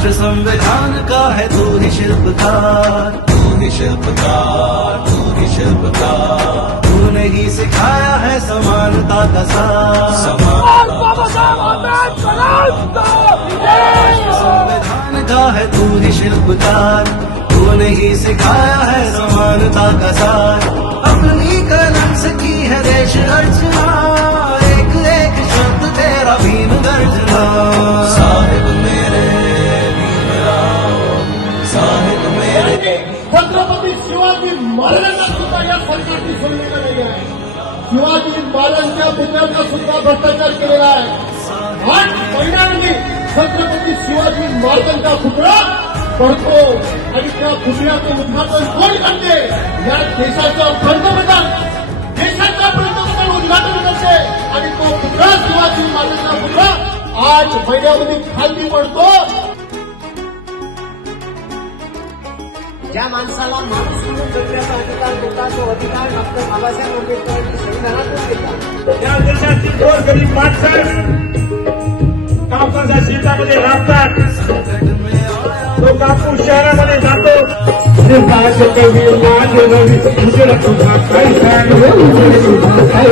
राष्ट्र संविधान का है तू ही शिल्पकार, तू ही शिल्पकार, तू ही शिल्पकार। तूने ही सिखाया है समानता का साथ, संविधान का है तू ही शिल्पकार। तूने ही सिखाया है समानता का साथ। अपनी कलम से की है देश अर्चना, एक एक शब्द तेरा भीम गर्जना। साहिब मेरे भीमराव, साहिब मेरे। छत्रपती शिवाजी महाराजांना सुद्धा या सरकारने सोडलेलं नाही आहे। शिवाजी महाराजांच्या पुतळ्याचा सुद्धा भ्रष्टाचार केलेला आहे। 8 महिन्यांनी छत्रपती शिवाजी महाराजांचा पुतळा पडतो आणि त्या पुतळ्याचं उद्घाटन कोण करते? या देशाचा पंतप्रधान, देशाचा पंतप्रधान उद्घाटन करते आणि तो पुतळा, शिवाजी महाराजांचा पुतळा 8 महिन्यामध्ये खाली पडतो। ज्या माणसाला माणूस म्हणून जगण्याचा अधिकार होता, तो अधिकार डॉक्टर बाबासाहेब आंबेडकरांनी संविधानातून दिला। या देशातील गोरगरीब माणसं कापसाच्या शेतामध्ये राबतात, तो कापूस शहरामध्ये जातो। तुझा काही